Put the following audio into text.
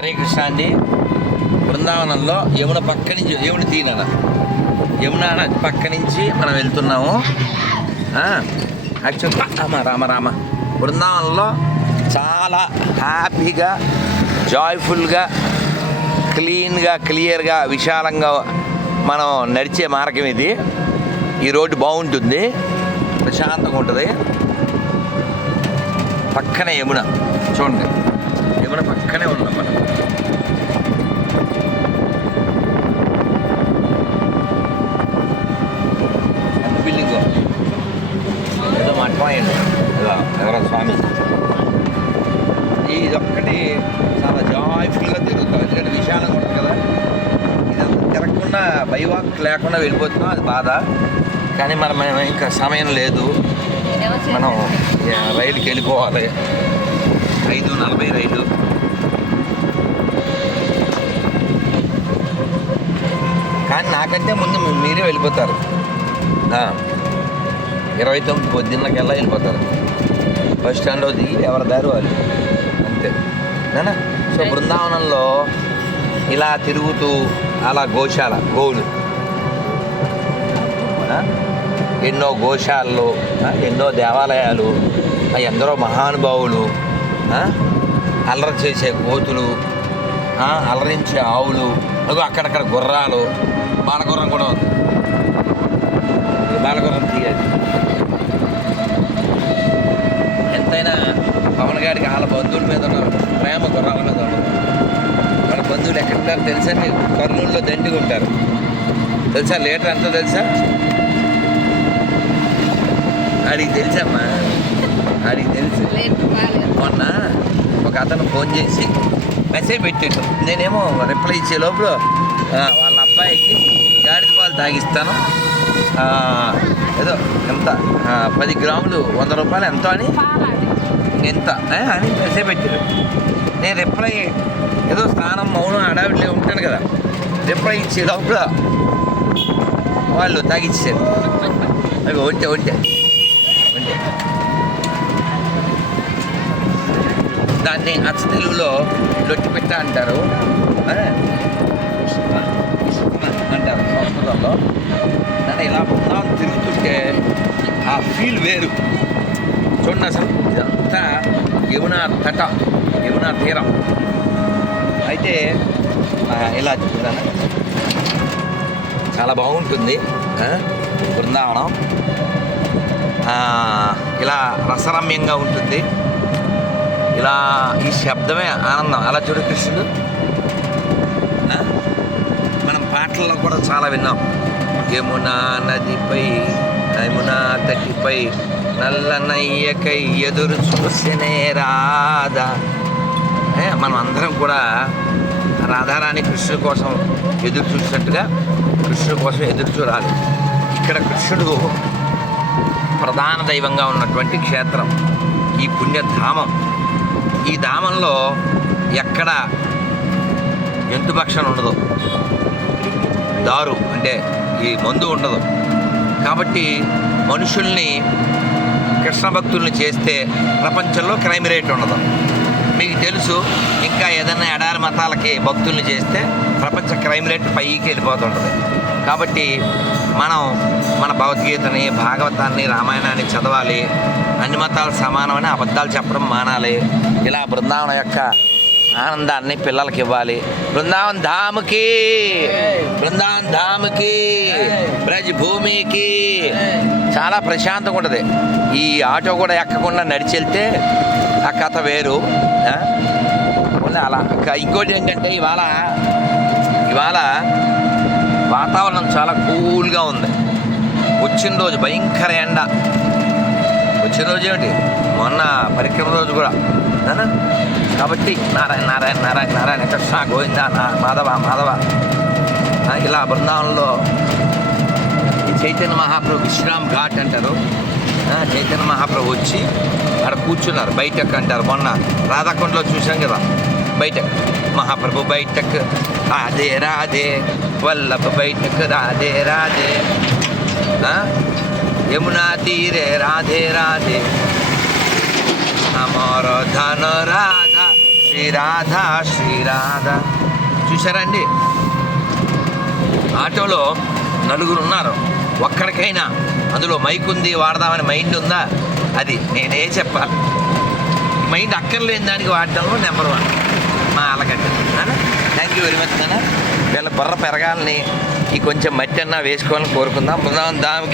హరే కృష్ణ అండి. బృందావనంలో యమున పక్క నుంచి యముని తీనన. యమున పక్క నుంచి మనం వెళ్తున్నాము. యాక్చువల్ రామ రామ రామ. బృందావనంలో చాలా హ్యాపీగా జాయ్ఫుల్గా క్లీన్గా క్లియర్గా విశాలంగా మనం నడిచే మార్గం ఇది. ఈ రోడ్డు బాగుంటుంది. ప్రశాంతంగా ఉంటుంది. పక్కన యమున. చూడండి. యమున పక్కనే ఉన్నాం మనం. బిల్డింగ్ ఏదో మఠం ఎవరో స్వామి? ఇది ఒక్కటి చాలా జాయ్ఫుల్గా తిరుగుతాం ఎందుకంటే విశాలంగా ఉంటుంది కదా. ఇదంతా తిరగకుండా బైవాక్ లేకుండా వెళ్ళిపోతున్నాం. అది బాధ. కానీ మనం మనం ఇంకా సమయం లేదు. మనం రైలుకి వెళ్ళిపోవాలి. ఐదు నలభై రైలు కానీ నాకంటే ముందు మీరే వెళ్ళిపోతారు ఇరవై తొమ్మిది పొద్దున్నకెల్లా వెళ్ళిపోతారు బస్ స్టాండ్లో దిగి ఎవరి దారి వాళ్ళు అంతే నానా సో బృందావనంలో ఇలా తిరుగుతూ అలా గోశాల గోవులు ఆ? ఎన్నో గోశాలలు? ఎన్నో దేవాలయాలు ఎందరో మహానుభావులు? అల్లరి చేసే కోతులు? అలరించే ఆవులు అక్కడక్కడ గుర్రాలు బాలగుర్రం కూడా ఉంది. బాలగుర్రం తీయాలి. ఎంతైనా పవన్ గారికి వాళ్ళ బంధువుల మీద ఉన్న ప్రేమ గుర్రాల మీద ఉండదు వాళ్ళ బంధువులు ఎక్కడుంటారు తెలుసా? నీకు కర్నూలులో దండిగా ఉంటారు. తెలుసా? లీటర్ ఎంత తెలుసా? ఆడికి తెలుసమ్మా. ఆడికి తెలుసు. మొన్న ఒక అతను ఫోన్ చేసి మెసేజ్ పెట్టిండు. నేనేమో రిప్లై ఇచ్చే లోపల వాళ్ళ అబ్బాయికి గాడిద పాలు తాగిస్తాను. ఏదో ఎంత? పది గ్రాములు వంద రూపాయలు ఎంత అని? ఎంత? అని మెసేజ్ పెట్టారు. నేను రిప్లై ఏదో స్నానం మౌనం హడావిడిలో ఉంటాను కదా. రిప్లై ఇచ్చే లోపల వాళ్ళు తాగిచ్చారు అవి ఒంటే ఒంటే. దాన్ని అచ్చ తెలుగులో లొట్టిపెట్ట అంటారు. ఆ? నన్ను ఇలా బృందావనం తిరుగుతుంటే ఆ ఫీల్ వేరు. చూడండి అసలు ఇదంతా యమునా తట యమునా తీరం. అయితే ఇలా చెప్తాను చాలా బాగుంటుంది బృందావనం. ఇలా రసరమ్యంగా ఉంటుంది. ఇలా ఈ శబ్దమే ఆనందం. అలా చూడు కృష్ణుడు ఆ? మనం పాటల్లో కూడా చాలా విన్నాం. యమునా నదిపై యమునా తటిపై నల్ల నయ్యకై ఎదురు చూసినే రాధా. మనం అందరం కూడా రాధారాణి కృష్ణుడి కోసం ఎదురు చూసినట్టుగా కృష్ణుడి కోసం ఎదురు చూడాలి. ఇక్కడ కృష్ణుడు ప్రధాన దైవంగా ఉన్నటువంటి క్షేత్రం ఈ పుణ్యధామం. ఈ ధామంలో ఎక్కడ జంతుభక్షణ ఉండదు. దారు అంటే ఈ మందు ఉండదు. కాబట్టి మనుషుల్ని కృష్ణ భక్తుల్ని చేస్తే ప్రపంచంలో క్రైమ్ రేట్ ఉండదు. మీకు తెలుసు ఇంకా ఏదైనా ఎడారి మతాలకి భక్తుల్ని చేస్తే ప్రపంచ క్రైమ్ రేట్ పైకి వెళ్ళిపోతుంటుంది. కాబట్టి మనం మన భగవద్గీతని భాగవతాన్ని రామాయణాన్ని చదవాలి. అన్ని మతాలు సమానమని అబద్ధాలు చెప్పడం మానాలి. ఇలా బృందావనం యొక్క ఆనందాన్ని పిల్లలకి ఇవ్వాలి బృందావన్ ధాముకి బృందావన్ ధాముకి బ్రజ్ భూమికి చాలా ప్రశాంతంగా ఉంటుంది. ఈ ఆటో కూడా ఎక్కకుండా నడిచి వెళ్తే ఆ కథ వేరు. అలా. ఇంకోటి ఏంటంటే ఇవాళ ఇవాళ వాతావరణం చాలా కూల్గా ఉంది. వచ్చిన రోజు భయంకర ఎండ. వచ్చిన రోజు ఏమిటి? మొన్న పరిక్రమ రోజు కూడా. కాబట్టి నారాయణ నారాయణ నారాయణ నారాయణ కృష్ణ గోవింద మాధవ మాధవ. ఇలా బృందావనంలో చైతన్య మహాప్రభు విశ్రామ్ ఘాట్ అంటారు. చైతన్య మహాప్రభు వచ్చి అక్కడ కూర్చున్నారు బయటకు అంటారు. మొన్న రాధాకుండలో చూసాం కదా బయటక్ మహాప్రభు బయటకు రాధే రాధే వల్లభ బయటక్ రాధే రాధే. యమునా తీరే రాధే రాధే. అమర ధన రాధే. శ్రీరాధ శ్రీరాధ. చూసారా అండి ఆటోలో నలుగురు ఉన్నారు ఒక్కడికైనా అందులో మైక్ ఉంది వాడదామని మైండ్ ఉందా? అది నేనే చెప్పాలి. మైండ్ అక్కర్లేని దానికి వాడటంలో నెంబర్ వన్. మా Allagadda. Thank you very much నాన్న వీళ్ళ బుర్ర పెరగాలని ఈ కొంచెం మట్టి అన్నా వేసుకోవాలని కోరుకుందాం. దానికి